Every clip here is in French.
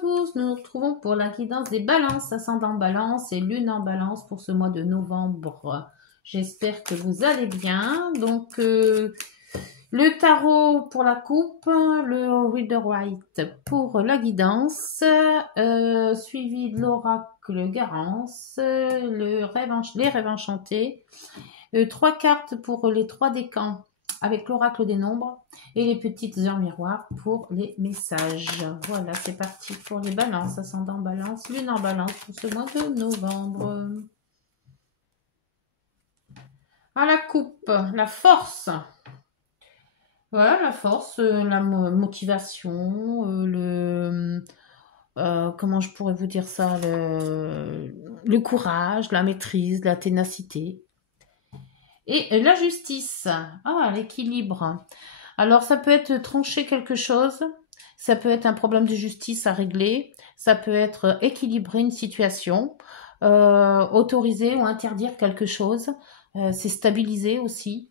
tous, nous nous retrouvons pour la guidance des balances, ascendant balance et lune en balance pour ce mois de novembre. J'espère que vous allez bien. Donc, le tarot pour la coupe, le Rider-Waite pour la guidance, suivi de l'oracle Garance, les rêves enchantés, 3 cartes pour les 3 décans avec l'oracle des nombres et les petites heures miroirs pour les messages. Voilà, c'est parti pour les balances, ascendant balance, lune en balance pour ce mois de novembre. À la coupe, la force. Voilà, la force, la motivation, comment je pourrais vous dire ça, le courage, la maîtrise, la ténacité. Et la justice, l'équilibre. Alors, ça peut être trancher quelque chose, ça peut être un problème de justice à régler, ça peut être équilibrer une situation, autoriser ou interdire quelque chose, c'est stabiliser aussi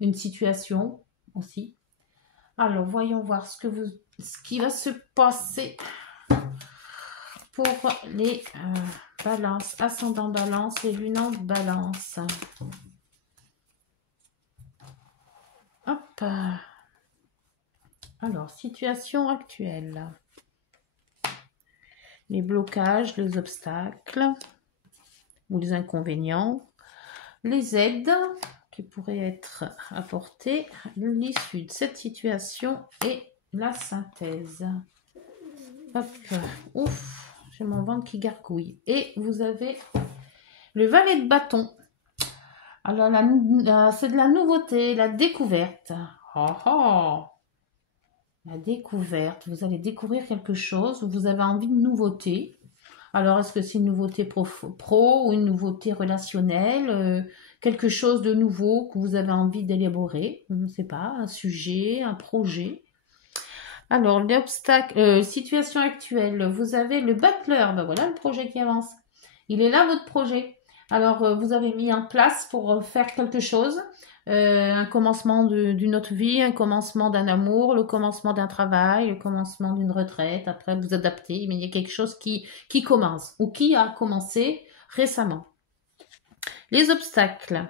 une situation aussi. Alors, voyons voir ce qui va se passer pour les balances, ascendant balance et lune en balance. Hop. Alors, situation actuelle. Les blocages, les obstacles ou les inconvénients, les aides qui pourraient être apportées, l'issue de cette situation et la synthèse. Hop. Ouf, j'ai mon ventre qui gargouille. Et vous avez le valet de bâton. Alors, c'est de la nouveauté, la découverte. La découverte. Vous allez découvrir quelque chose où vous avez envie de nouveauté. Alors, est-ce que c'est une nouveauté pro ou une nouveauté relationnelle, quelque chose de nouveau que vous avez envie d'élaborer? Je ne sais pas, un sujet, un projet. Alors, l'obstacle, situation actuelle. Vous avez le battleur. Ben voilà le projet qui avance. Il est là, votre projet. Alors, vous avez mis en place pour faire quelque chose, un commencement d'une autre vie, un commencement d'un amour, le commencement d'un travail, le commencement d'une retraite. Après, vous adaptez, mais il y a quelque chose qui commence ou qui a commencé récemment. Les obstacles.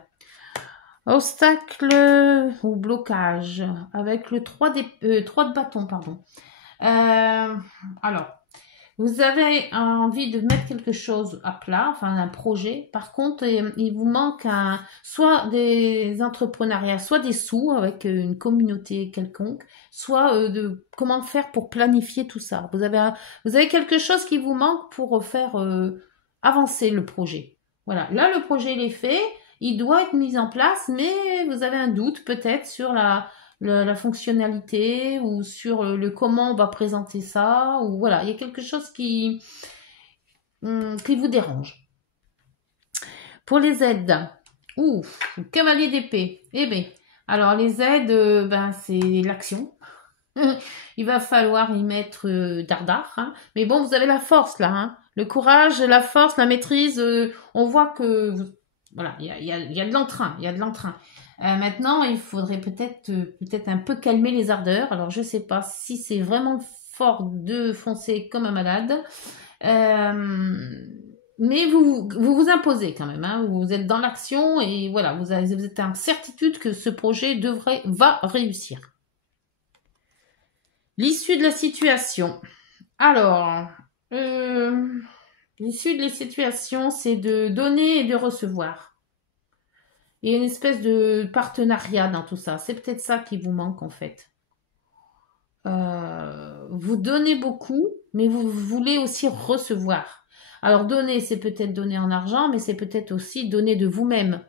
Obstacles ou blocages avec le 3 de bâton, pardon. Alors, vous avez envie de mettre quelque chose à plat, enfin un projet. Par contre, il vous manque soit des entrepreneuriats, soit des sous avec une communauté quelconque, soit de comment faire pour planifier tout ça. Vous avez quelque chose qui vous manque pour faire avancer le projet. Voilà, là le projet il est fait, il doit être mis en place, mais vous avez un doute peut-être sur la fonctionnalité ou sur le comment on va présenter ça, ou voilà, il y a quelque chose qui vous dérange. Pour les aides, cavalier d'épée, eh bien, alors les aides, c'est l'action. Il va falloir y mettre dardard, mais bon, vous avez la force là, le courage, la force, la maîtrise, on voit que voilà, il y a de l'entrain, il y a de l'entrain. Maintenant, il faudrait peut-être un peu calmer les ardeurs. Alors, je ne sais pas si c'est vraiment fort de foncer comme un malade. Mais vous imposez quand même. Vous êtes dans l'action et voilà, vous êtes en certitude que ce projet va réussir. L'issue de la situation. Alors, l'issue de la situation, c'est de donner et de recevoir. Il y a une espèce de partenariat dans tout ça. C'est peut-être ça qui vous manque en fait. Vous donnez beaucoup, mais vous voulez aussi recevoir. Alors donner, c'est peut-être donner en argent, mais c'est peut-être aussi donner de vous-même.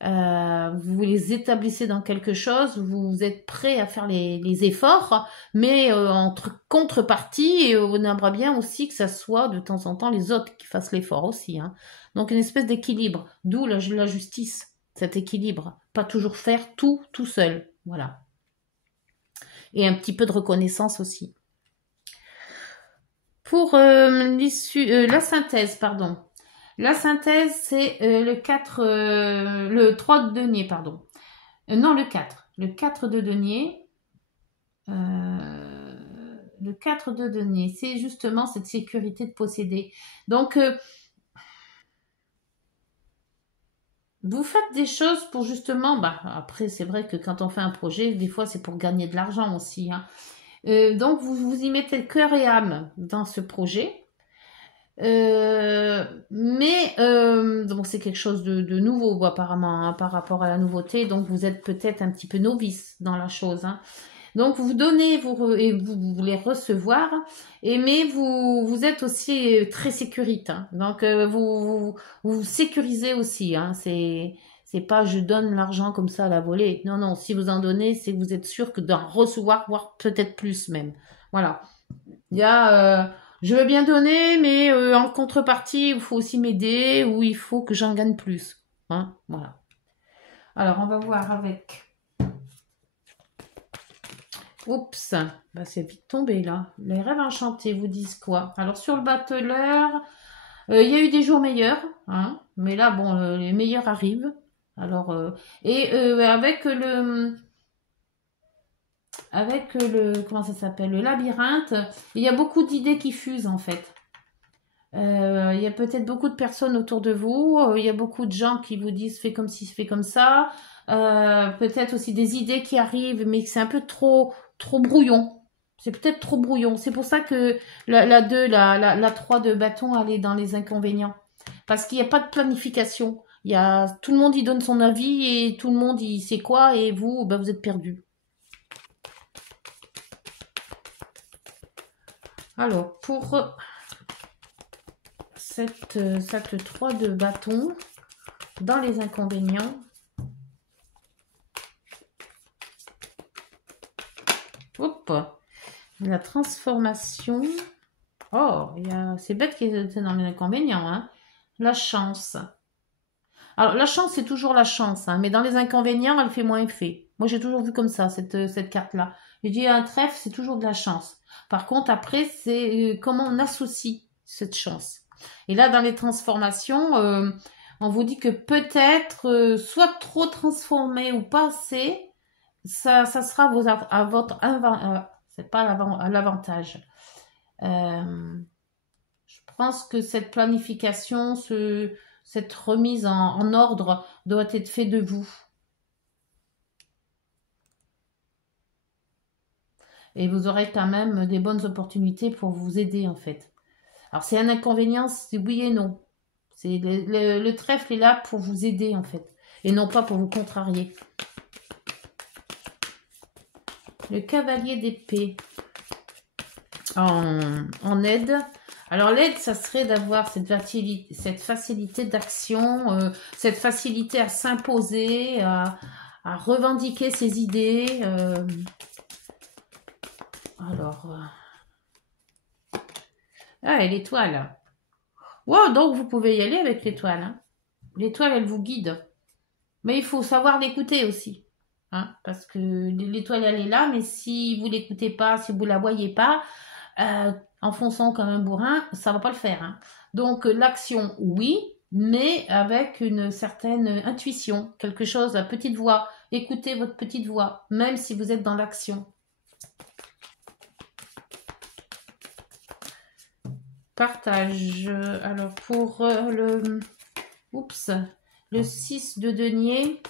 Vous les établissez dans quelque chose, vous êtes prêt à faire les efforts, mais entre contrepartie, on aimerait bien aussi que ça soit de temps en temps les autres qui fassent l'effort aussi. Donc une espèce d'équilibre, d'où la justice. Cet équilibre, pas toujours faire tout seul, voilà. Et un petit peu de reconnaissance aussi. Pour la synthèse, pardon. La synthèse, c'est le 3 de denier, pardon. Non, le 4. Le 4 de denier. le 4 de denier, c'est justement cette sécurité de posséder. Donc, vous faites des choses pour justement, bah, après, c'est vrai que quand on fait un projet, des fois, c'est pour gagner de l'argent aussi, hein. Donc, vous y mettez cœur et âme dans ce projet. Mais donc c'est quelque chose de nouveau apparemment, hein, par rapport à la nouveauté. Donc vous êtes peut-être un petit peu novice dans la chose, hein. Donc vous donnez et vous voulez recevoir, mais vous êtes aussi très sécurite, hein. Donc vous sécurisez aussi, hein. C'est pas je donne l'argent comme ça à la volée. Non, non, si vous en donnez, c'est que vous êtes sûr que d'en recevoir, voire peut-être plus même. Voilà. Il y a je veux bien donner, mais en contrepartie, il faut aussi m'aider ou il faut que j'en gagne plus, hein. Voilà. Alors on va voir avec. Oups, bah, c'est vite tombé là. Les rêves enchantés vous disent quoi? Alors sur le battleur, il y a eu des jours meilleurs, hein, mais là bon, les meilleurs arrivent. Alors avec le comment ça s'appelle, le labyrinthe, il y a beaucoup d'idées qui fusent en fait. Il y a peut-être beaucoup de personnes autour de vous. Il y a beaucoup de gens qui vous disent fais comme ci, fais comme ça. Peut-être aussi des idées qui arrivent, mais que c'est un peu trop brouillon. C'est peut-être trop brouillon. C'est pour ça que la 2, la 3 de bâton, elle est dans les inconvénients. Parce qu'il n'y a pas de planification. Tout le monde y donne son avis et tout le monde y sait quoi et vous, ben, vous êtes perdu. Alors, pour cette 3 de bâton, dans les inconvénients, hop, la transformation. Oh, c'est bête qu'il était dans les inconvénients, hein. La chance. Alors, la chance, c'est toujours la chance, hein, mais dans les inconvénients, elle fait moins effet. Moi, j'ai toujours vu comme ça, cette carte-là. Je dis un trèfle, c'est toujours de la chance. Par contre, après, c'est comment on associe cette chance. Et là, dans les transformations, on vous dit que peut-être, soit trop transformé ou pas assez, ça sera à votre c'est pas à l'avantage. Je pense que cette planification, cette remise en ordre doit être faite de vous. Et vous aurez quand même des bonnes opportunités pour vous aider en fait. Alors c'est un inconvénient, c'est oui et non. C'est le trèfle est là pour vous aider en fait, et non pas pour vous contrarier. Le cavalier d'épée en aide. Alors l'aide, ça serait d'avoir cette facilité d'action, cette facilité à s'imposer, à revendiquer ses idées. Ah, et l'étoile. Wow, donc vous pouvez y aller avec l'étoile, hein. L'étoile, elle vous guide. Mais il faut savoir l'écouter aussi, hein, parce que l'étoile, elle est là, mais si vous l'écoutez pas, si vous la voyez pas, en fonçant comme un bourrin, ça va pas le faire, hein. Donc l'action, oui, mais avec une certaine intuition, quelque chose à petite voix. Écoutez votre petite voix, même si vous êtes dans l'action. Partage. Alors pour le 6 de denier,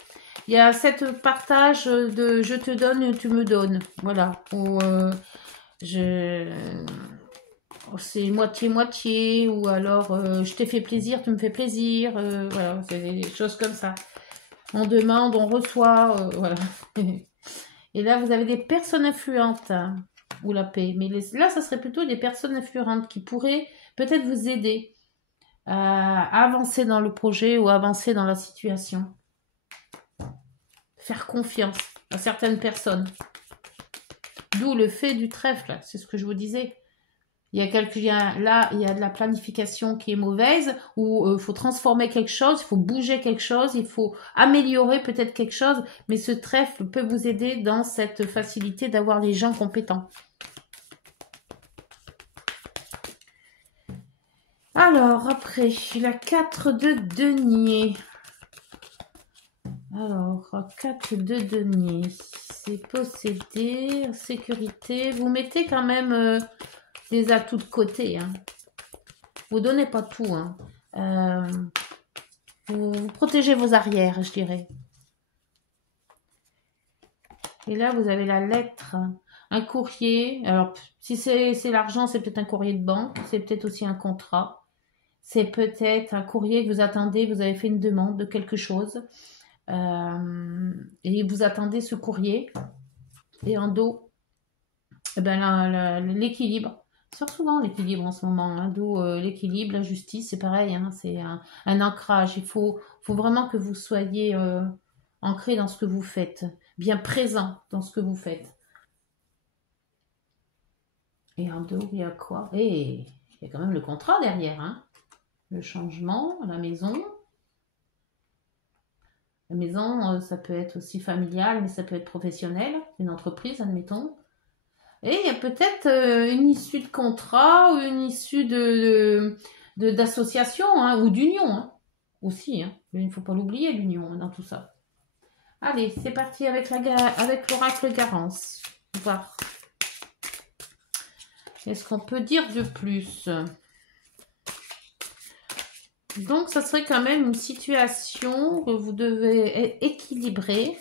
il y a cette partage de je te donne, tu me donnes. Voilà. Ou c'est moitié-moitié, ou alors je t'ai fait plaisir, tu me fais plaisir. Voilà, c'est des choses comme ça. On demande, on reçoit, voilà. Et là, vous avez des personnes influentes, hein, ou la paix. Mais là, ça serait plutôt des personnes influentes qui pourraient peut-être vous aider à avancer dans le projet ou à avancer dans la situation. Faire confiance à certaines personnes. D'où le fait du trèfle, c'est ce que je vous disais. Il y a de la planification qui est mauvaise, où il faut transformer quelque chose, il faut bouger quelque chose, il faut améliorer peut-être quelque chose, mais ce trèfle peut vous aider dans cette facilité d'avoir des gens compétents. Alors, après, la 4 de denier. Alors, 4 de denier, c'est posséder, sécurité. Vous mettez quand même des atouts de côté. Hein. Vous donnez pas tout. Hein. Vous protégez vos arrières, je dirais. Et là, vous avez la lettre, un courrier. Alors, si c'est l'argent, c'est peut-être un courrier de banque. C'est peut-être aussi un contrat. C'est peut-être un courrier que vous attendez. Vous avez fait une demande de quelque chose. Et vous attendez ce courrier. Et en dos, eh ben, l'équilibre. C'est souvent l'équilibre en ce moment. Hein, d'où l'équilibre, la justice, c'est pareil. Hein, c'est un ancrage. Il faut vraiment que vous soyez ancré dans ce que vous faites. Bien présent dans ce que vous faites. Et en dos, il y a quoi? Et il y a quand même le contrat derrière. Hein, le changement, la maison. La maison, ça peut être aussi familial, mais ça peut être professionnel. Une entreprise, admettons. Et il y a peut-être une issue de contrat ou une issue d'association hein, ou d'union hein, aussi. Hein. Il ne faut pas l'oublier, l'union dans tout ça. Allez, c'est parti avec l'oracle Garance. On va voir. Qu'est-ce qu'on peut dire de plus? Donc, ça serait quand même une situation que vous devez équilibrer,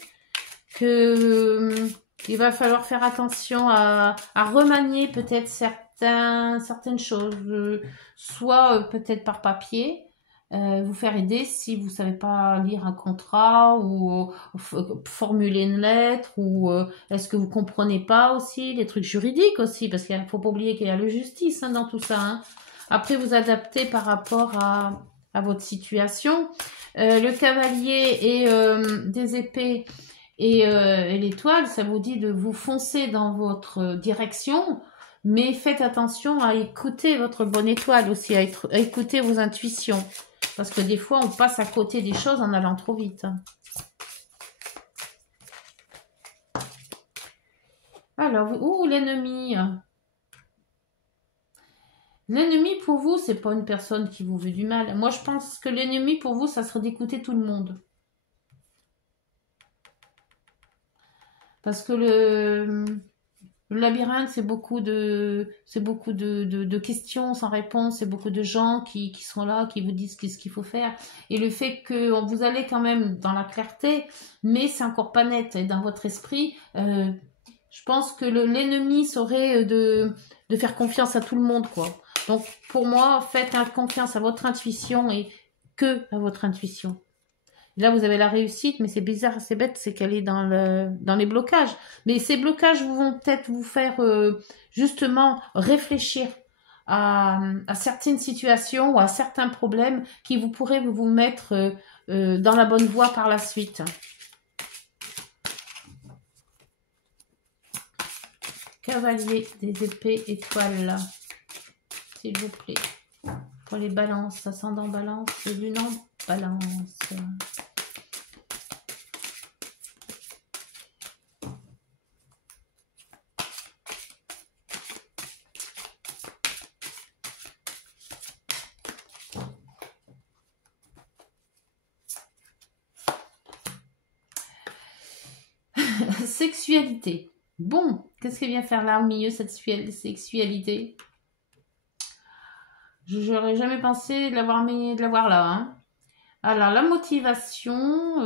que il va falloir faire attention à remanier peut-être certaines choses, soit peut-être par papier, vous faire aider si vous savez pas lire un contrat ou formuler une lettre ou est-ce que vous comprenez pas aussi les trucs juridiques aussi parce qu'il faut pas oublier qu'il y a la justice hein, dans tout ça. Hein. Après vous adaptez par rapport à votre situation. Le cavalier et des épées et l'étoile, ça vous dit de vous foncer dans votre direction, mais faites attention à écouter votre bonne étoile aussi, à écouter vos intuitions. Parce que des fois, on passe à côté des choses en allant trop vite. Alors, l'ennemi. L'ennemi pour vous, c'est pas une personne qui vous veut du mal. Moi, je pense que l'ennemi pour vous, ça serait d'écouter tout le monde. Parce que le labyrinthe, c'est beaucoup de questions sans réponse, c'est beaucoup de gens qui sont là, qui vous disent ce qu'il faut faire. Et le fait que vous allez quand même dans la clarté, mais c'est encore pas net. Et dans votre esprit, je pense que l'ennemi serait de faire confiance à tout le monde, quoi. Donc, pour moi, faites confiance à votre intuition et que à votre intuition. Là, vous avez la réussite, mais c'est bizarre, c'est bête, c'est qu'elle est dans les blocages. Mais ces blocages vont peut-être vous faire justement réfléchir à certaines situations ou à certains problèmes qui vous pourraient vous mettre dans la bonne voie par la suite. Cavalier des épées étoiles, s'il vous plaît. Pour les balances, ascendant balance, lune en balance. Sexualité. Bon, qu'est-ce qu'elle vient faire là au milieu, cette sexualité? Je n'aurais jamais pensé de l'avoir là. Hein. Alors, la motivation,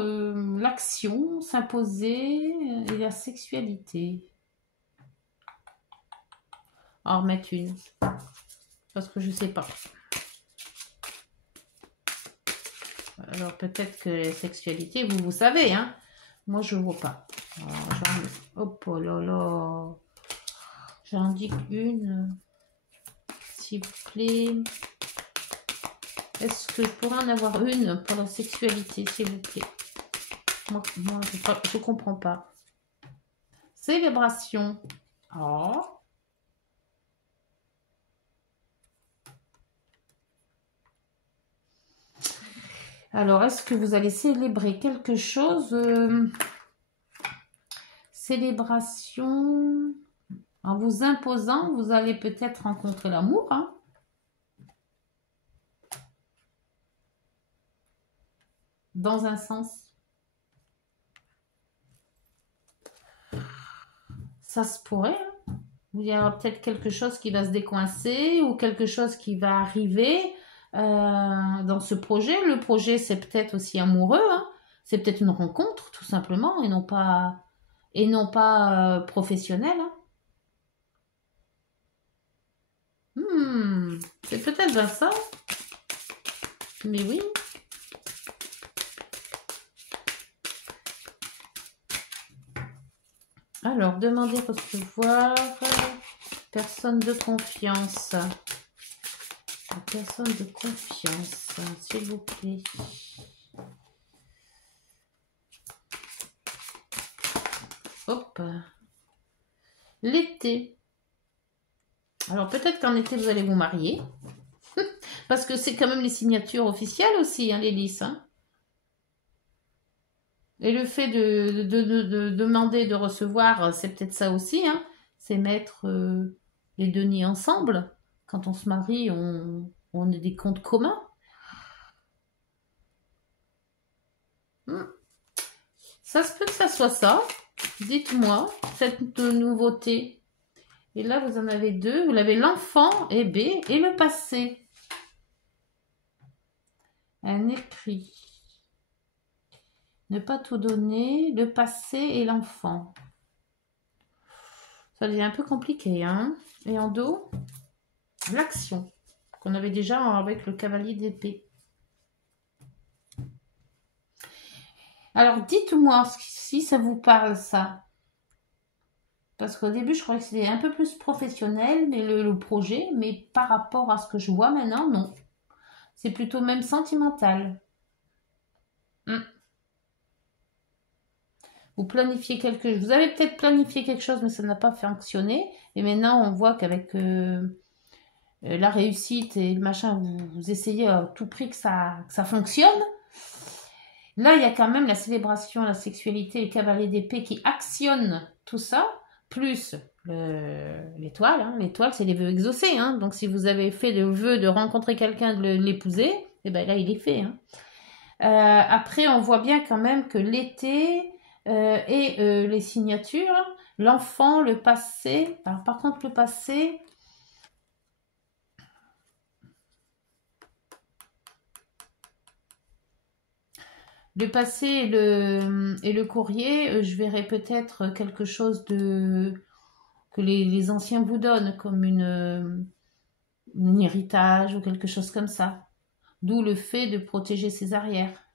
l'action, s'imposer et la sexualité. En remettre une. Parce que je sais pas. Alors, peut-être que la sexualité, vous savez, hein. Moi, je vois pas. Hop oh là là. J'indique une. S'il vous plaît. Est-ce que je pourrais en avoir une pour la sexualité, s'il vous plaît? Moi je comprends pas. Célébration. Oh. Alors, est-ce que vous allez célébrer quelque chose? Célébration. En vous imposant, vous allez peut-être rencontrer l'amour. Hein? Dans un sens. Ça se pourrait, hein. Il y aura peut-être quelque chose qui va se décoincer ou quelque chose qui va arriver dans ce projet. Le projet, c'est peut-être aussi amoureux, hein. C'est peut-être une rencontre, tout simplement, et non pas professionnelle, hein. C'est peut-être bien ça. Mais oui. Alors, demander recevoir personne de confiance. Personne de confiance, s'il vous plaît. Hop. L'été. Alors, peut-être qu'en été, vous allez vous marier. Parce que c'est quand même les signatures officielles aussi, hein, les lisses. Hein. Et le fait de demander de recevoir, c'est peut-être ça aussi. Hein. C'est mettre les deniers ensemble. Quand on se marie, on a des comptes communs. Ça se peut que ça soit ça. Dites-moi, cette nouveauté. Et là, vous en avez deux. Vous l'avez l'enfant et B et le passé. Un écrit. Ne pas tout donner, le passé et l'enfant. Ça devient un peu compliqué, hein. Et en dos, l'action, qu'on avait déjà avec le cavalier d'épée. Alors, dites-moi si ça vous parle, ça. Parce qu'au début, je croyais que c'était un peu plus professionnel, mais le projet, mais par rapport à ce que je vois maintenant, non. C'est plutôt même sentimental. Vous planifiez quelque chose. Vous avez peut-être planifié quelque chose, mais ça n'a pas fonctionné. Et maintenant, on voit qu'avec la réussite et le machin, vous essayez à tout prix que ça fonctionne. Là, il y a quand même la célébration, la sexualité, le cavalier d'épée qui actionne tout ça, plus l'étoile. Hein. L'étoile, c'est les vœux exaucés. Hein. Donc, si vous avez fait le vœu de rencontrer quelqu'un, de l'épouser, et ben là, il est fait. Hein. Après, on voit bien quand même que l'été et les signatures, l'enfant, le passé. Alors, par contre, le passé... Le passé et le courrier, je verrais peut-être quelque chose que les anciens vous donnent, comme un héritage ou quelque chose comme ça. D'où le fait de protéger ses arrières.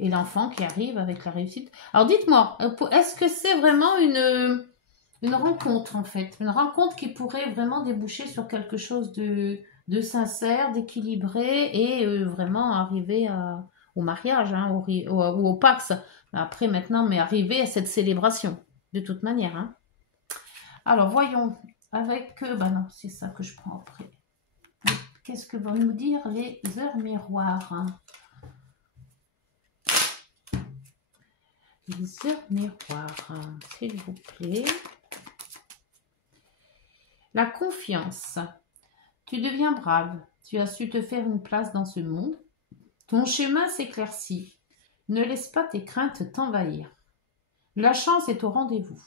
Et l'enfant qui arrive avec la réussite. Alors dites-moi, est-ce que c'est vraiment une rencontre en fait? Une rencontre qui pourrait vraiment déboucher sur quelque chose de sincère, d'équilibré et vraiment arriver au mariage hein, ou au Pax. Après maintenant, mais arriver à cette célébration de toute manière. Hein. Alors voyons avec... bah non, c'est ça que je prends après. Qu'est-ce que vont nous dire les heures miroirs hein. Les heures miroirs, hein, s'il vous plaît. La confiance. Tu deviens brave. Tu as su te faire une place dans ce monde. Ton chemin s'éclaircit. Ne laisse pas tes craintes t'envahir. La chance est au rendez-vous.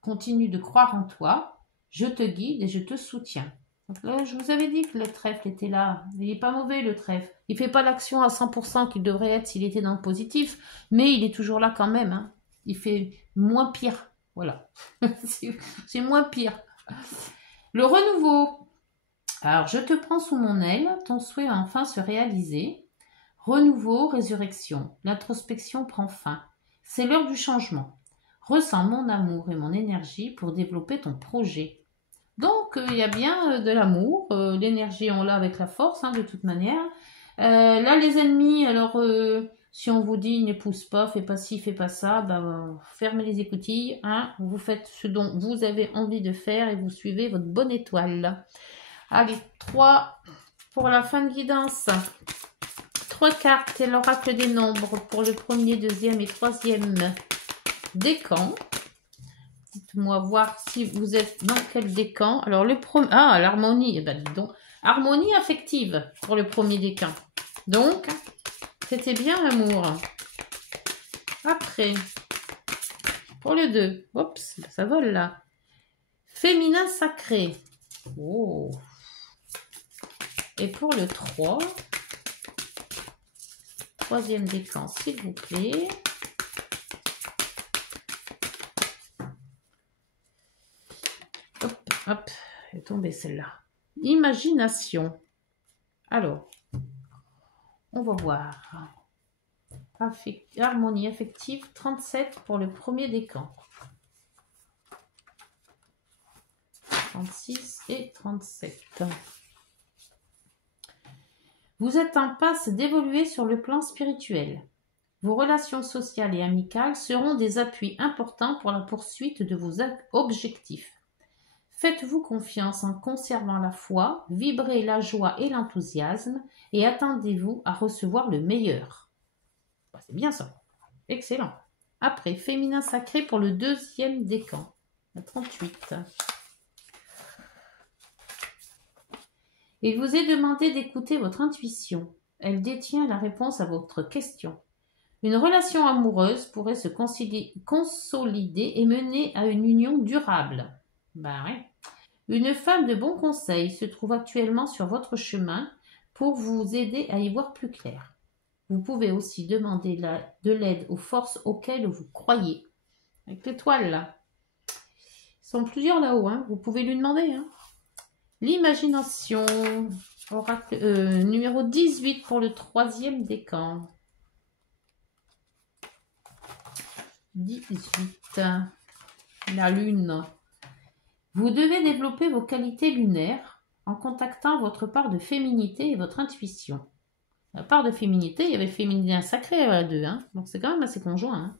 Continue de croire en toi. Je te guide et je te soutiens. Donc là, je vous avais dit que le trèfle était là. Il n'est pas mauvais, le trèfle. Il ne fait pas l'action à 100% qu'il devrait être s'il était dans le positif, mais il est toujours là quand même. Hein. Il fait moins pire. Voilà. C'est moins pire. Le renouveau. Alors, je te prends sous mon aile. Ton souhait va enfin se réaliser. Renouveau, résurrection. L'introspection prend fin. C'est l'heure du changement. Ressens mon amour et mon énergie pour développer ton projet. Donc, il y a bien de l'amour, l'énergie on l'a avec la force, hein, de toute manière. Là, les ennemis, alors, si on vous dit n'épouse pas, fais pas ci, fais pas ça, ben, fermez les écoutilles, hein, vous faites ce dont vous avez envie de faire et vous suivez votre bonne étoile. Allez, 3 pour la fin de guidance. 3 cartes et l'oracle des nombres pour le premier, deuxième et troisième décan. Dites-moi voir si vous êtes dans quel décan. Alors le premier... Ah, l'harmonie. Eh ben, dis donc. Harmonie affective pour le premier décan. Donc, c'était bien l'amour. Après, Pour le 2, oups, ça vole là. Féminin sacré. Oh. Et pour le 3, troisième décan, s'il vous plaît. Hop, hop, elle est tombée celle-là. Imagination. Alors, on va voir. Harmonie affective, 37 pour le premier décan. 36 et 37. Vous êtes en passe d'évoluer sur le plan spirituel. Vos relations sociales et amicales seront des appuis importants pour la poursuite de vos objectifs. Faites-vous confiance en conservant la foi, vibrez la joie et l'enthousiasme et attendez-vous à recevoir le meilleur. C'est bien ça. Excellent. Après, féminin sacré pour le deuxième décan. 38. Il vous est demandé d'écouter votre intuition. Elle détient la réponse à votre question. Une relation amoureuse pourrait se consolider et mener à une union durable. Ben ouais. Une femme de bon conseil se trouve actuellement sur votre chemin pour vous aider à y voir plus clair. Vous pouvez aussi demander de l'aide aux forces auxquelles vous croyez. Avec l'étoile là. Ils sont plusieurs là-haut, hein. Vous pouvez lui demander. Hein. L'imagination. Oracle, numéro 18 pour le troisième décan. 18. La lune. Vous devez développer vos qualités lunaires en contactant votre part de féminité et votre intuition. La part de féminité, il y avait féminin sacré à 2, hein, donc c'est quand même assez conjoint. Hein.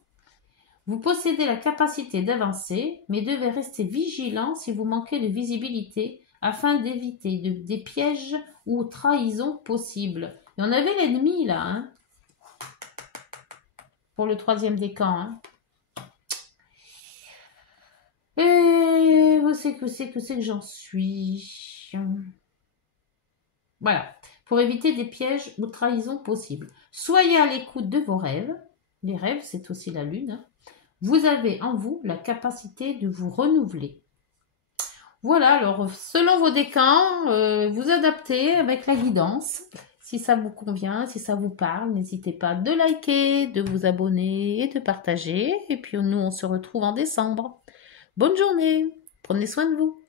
Vous possédez la capacité d'avancer, mais devez rester vigilant si vous manquez de visibilité afin d'éviter des pièges ou trahisons possibles. Et on avait l'ennemi là, hein, pour le troisième décan. Hein. Et vous savez que c'est que j'en suis. Voilà. Pour éviter des pièges ou trahisons possibles. Soyez à l'écoute de vos rêves. Les rêves, c'est aussi la lune. Hein. Vous avez en vous la capacité de vous renouveler. Voilà, alors selon vos décans, vous adaptez avec la guidance. Si ça vous convient, si ça vous parle, n'hésitez pas de liker, de vous abonner et de partager. Et puis nous, on se retrouve en décembre. Bonne journée, prenez soin de vous.